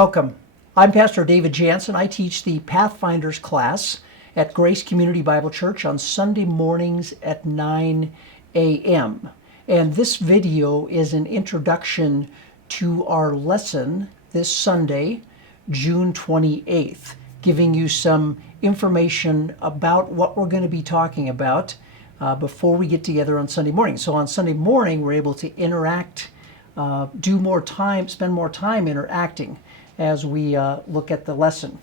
Welcome. I'm Pastor David Jansen. I teach the Pathfinders class at Grace Community Bible Church on Sunday mornings at 9 a.m. And this video is an introduction to our lesson this Sunday, June 28th, giving you some information about what we're going to be talking about before we get together on Sunday morning. So on Sunday morning, we're able to interact, spend more time interacting as we look at the lesson.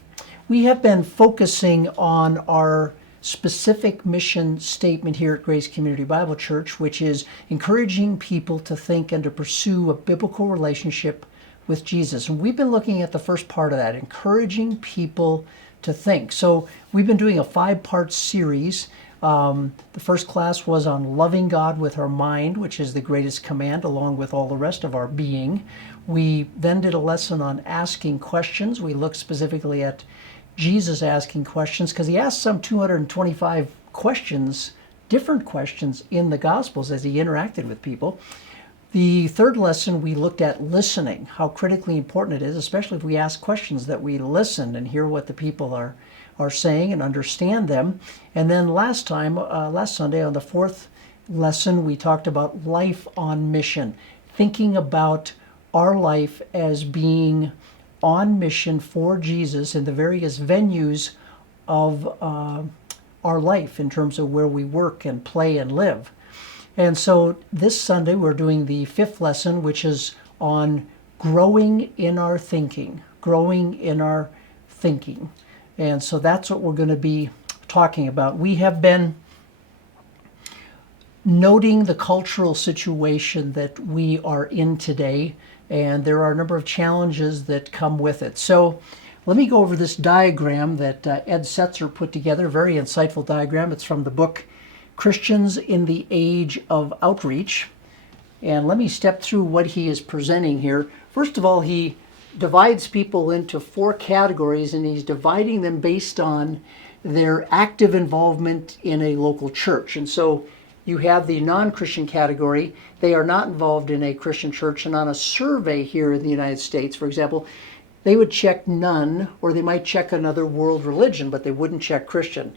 We have been focusing on our specific mission statement here at Grace Community Bible Church, which is encouraging people to think and to pursue a biblical relationship with Jesus. And we've been looking at the first part of that, encouraging people to think. So we've been doing a 5-part series. The first class was on loving God with our mind, which is the greatest command, along with all the rest of our being. We then did a lesson on asking questions. We looked specifically at Jesus asking questions, because he asked some 225 questions, different questions in the Gospels as he interacted with people. The third lesson, we looked at listening, how critically important it is, especially if we ask questions, that we listen and hear what the people are saying and understand them. And then last Sunday, on the fourth lesson, we talked about life on mission, thinking about our life as being on mission for Jesus in the various venues of our life in terms of where we work and play and live. And so this Sunday we're doing the 5th lesson, which is on growing in our thinking. And so that's what we're going to be talking about. We have been noting the cultural situation that we are in today, and there are a number of challenges that come with it. So let me go over this diagram that Ed Setzer put together, a very insightful diagram. It's from the book Christians in the Age of Outreach. And let me step through what he is presenting here. First of all, he divides people into 4 categories, and he's dividing them based on their active involvement in a local church. And so you have the non-Christian category. They are not involved in a Christian church, and on a survey here in the United States, for example, they would check none, or they might check another world religion, but they wouldn't check Christian.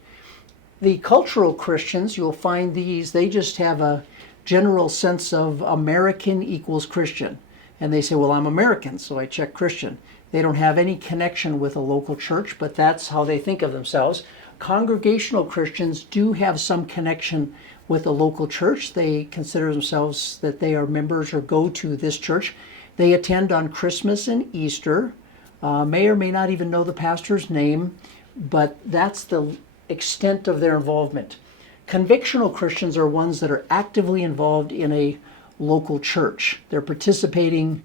The cultural Christians, you'll find they just have a general sense of American equals Christian. And they say, well, I'm American, so I check Christian. They don't have any connection with a local church, but that's how they think of themselves. Congregational Christians do have some connection with a local church. They consider themselves that they are members or go to this church. They attend on Christmas and Easter, may or may not even know the pastor's name, but that's the extent of their involvement. Convictional Christians are ones that are actively involved in a local church. They're participating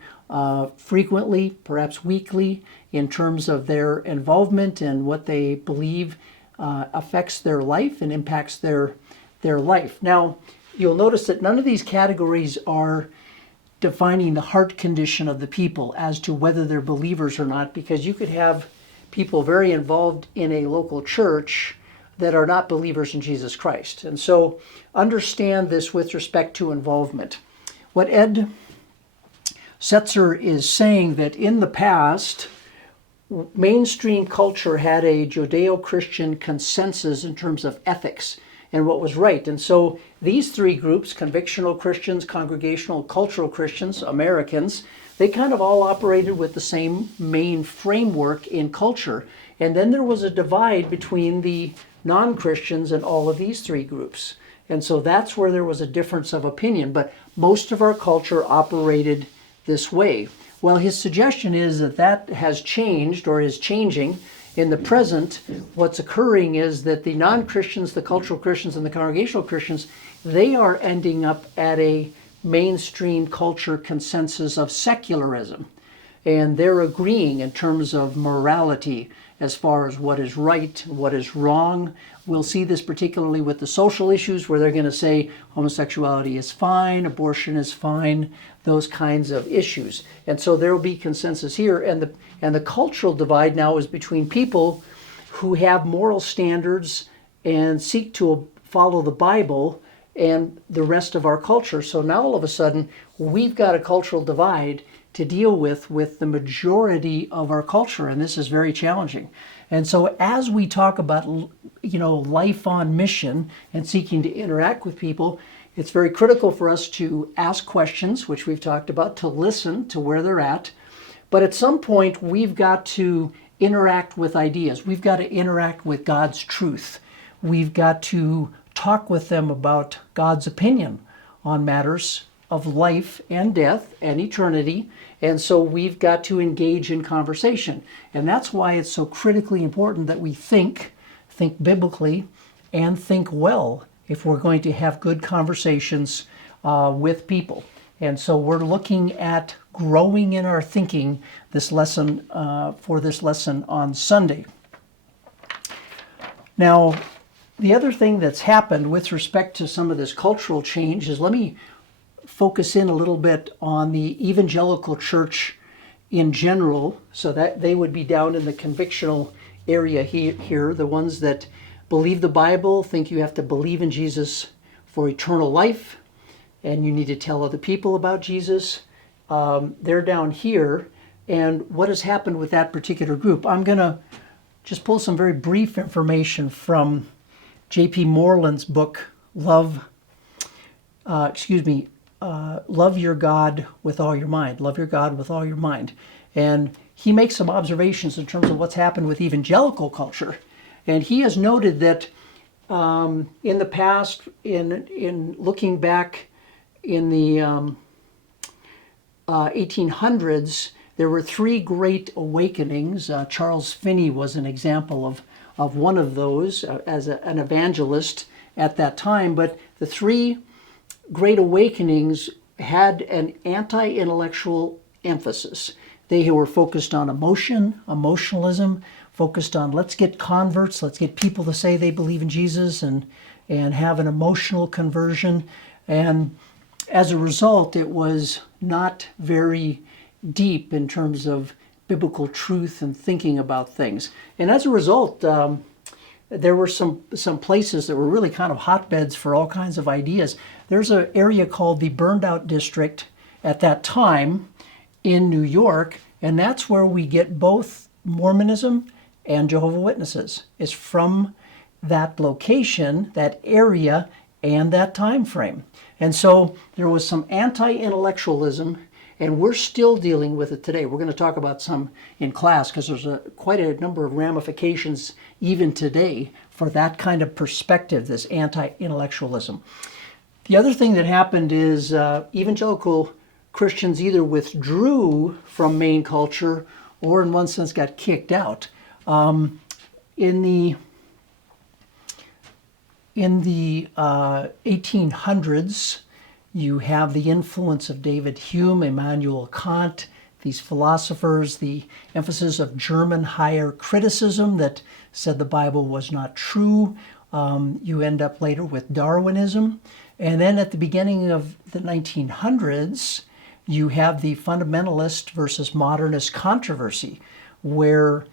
frequently, perhaps weekly, in terms of their involvement and what they believe affects their life and impacts their life. Now, you'll notice that none of these categories are defining the heart condition of the people as to whether they're believers or not, because you could have people very involved in a local church that are not believers in Jesus Christ. And so understand this with respect to involvement. What Ed Setzer is saying, that in the past, mainstream culture had a Judeo-Christian consensus in terms of ethics and what was right. And so these 3 groups, convictional Christians, congregational, cultural Christians, Americans, they kind of all operated with the same main framework in culture. And then there was a divide between the non-Christians and all of these 3 groups. And so that's where there was a difference of opinion. But most of our culture operated this way. Well, his suggestion is that has changed, or is changing. In the present, what's occurring is that the non-Christians, the cultural Christians, and the congregational Christians, they are ending up at a mainstream culture consensus of secularism. And they're agreeing in terms of morality as far as what is right and what is wrong. We'll see this particularly with the social issues, where they're going to say homosexuality is fine, abortion is fine, those kinds of issues. And so there will be consensus here. And the cultural divide now is between people who have moral standards and seek to follow the Bible and the rest of our culture. So now all of a sudden, we've got a cultural divide to deal with the majority of our culture, and this is very challenging. And so as we talk about, life on mission and seeking to interact with people, it's very critical for us to ask questions, which we've talked about, to listen to where they're at. But at some point, we've got to interact with ideas. We've got to interact with God's truth. We've got to talk with them about God's opinion on matters of life and death and eternity. And so we've got to engage in conversation. And that's why it's so critically important that we think biblically, and think well if we're going to have good conversations with people. And so we're looking at growing in our thinking this lesson for this lesson on Sunday. Now, the other thing that's happened with respect to some of this cultural change is, let me focus in a little bit on the evangelical church in general, so that they would be down in the convictional area here, the ones that believe the Bible, think you have to believe in Jesus for eternal life, and you need to tell other people about Jesus. They're down here, and what has happened with that particular group? I'm going to just pull some very brief information from J.P. Moreland's book, Love Your God with All Your Mind. Love your God with all your mind. And he makes some observations in terms of what's happened with evangelical culture. And he has noted that in the past, in looking back in the 1800s, there were three great awakenings. Charles Finney was an example of one of those as an evangelist at that time. But the three great awakenings had an anti-intellectual emphasis. They were focused on emotionalism, focused on let's get converts, let's get people to say they believe in Jesus and have an emotional conversion. And as a result, it was not very deep in terms of biblical truth and thinking about things. And as a result, there were some places that were really kind of hotbeds for all kinds of ideas. There's an area called the Burned Out District at that time in New York, and that's where we get both Mormonism and Jehovah's Witnesses. It's from that location, that area, and that time frame. And so there was some anti-intellectualism, and we're still dealing with it today. We're going to talk about some in class because there's quite a number of ramifications even today for that kind of perspective, this anti-intellectualism. The other thing that happened is evangelical Christians either withdrew from main culture or in one sense got kicked out. In the 1800s, you have the influence of David Hume, Immanuel Kant, these philosophers, the emphasis of German higher criticism that said the Bible was not true. You end up later with Darwinism. And then at the beginning of the 1900s, you have the fundamentalist versus modernist controversy, where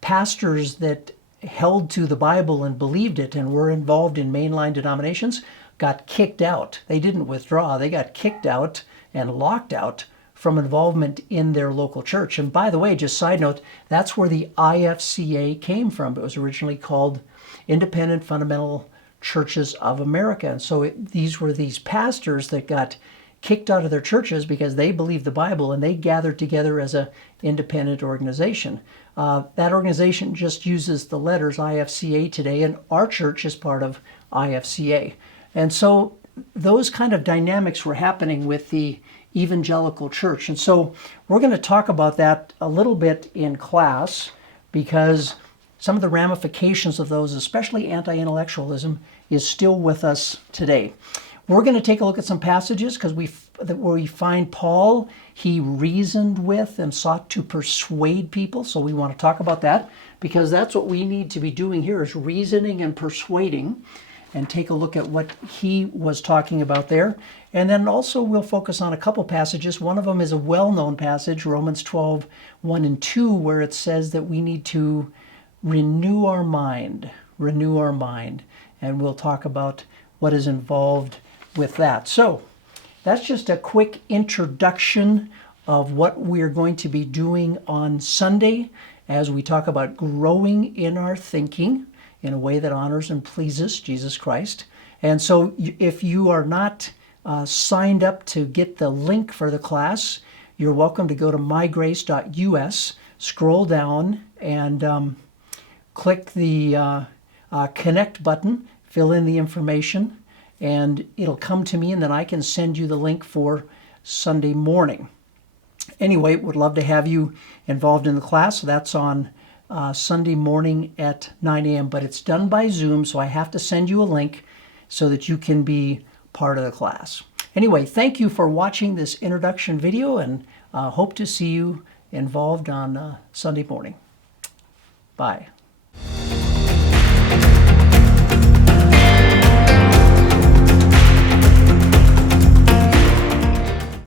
pastors that held to the Bible and believed it and were involved in mainline denominations got kicked out. They didn't withdraw. They got kicked out and locked out from involvement in their local church. And by the way, just side note, that's where the IFCA came from. It was originally called Independent Fundamental Churches of America. And so these were these pastors that got kicked out of their churches because they believed the Bible, and they gathered together as an independent organization. That organization just uses the letters IFCA today, and our church is part of IFCA. And so those kind of dynamics were happening with the evangelical church. And so we're going to talk about that a little bit in class, because some of the ramifications of those, especially anti-intellectualism, is still with us today. We're going to take a look at some passages where we find Paul, he reasoned with and sought to persuade people. So we want to talk about that, because that's what we need to be doing here, is reasoning and persuading, and take a look at what he was talking about there. And then also we'll focus on a couple passages. One of them is a well-known passage, Romans 12, 1 and 2, where it says that we need to renew our mind. And we'll talk about what is involved with that. So that's just a quick introduction of what we're going to be doing on Sunday as we talk about growing in our thinking in a way that honors and pleases Jesus Christ. And so if you are not signed up to get the link for the class, you're welcome to go to mygrace.us, scroll down, and click the connect button, fill in the information, and it'll come to me, and then I can send you the link for Sunday morning. Anyway, would love to have you involved in the class. That's on Sunday morning at 9 a.m., but it's done by Zoom, so I have to send you a link so that you can be part of the class. Anyway, thank you for watching this introduction video, and hope to see you involved on Sunday morning. Bye.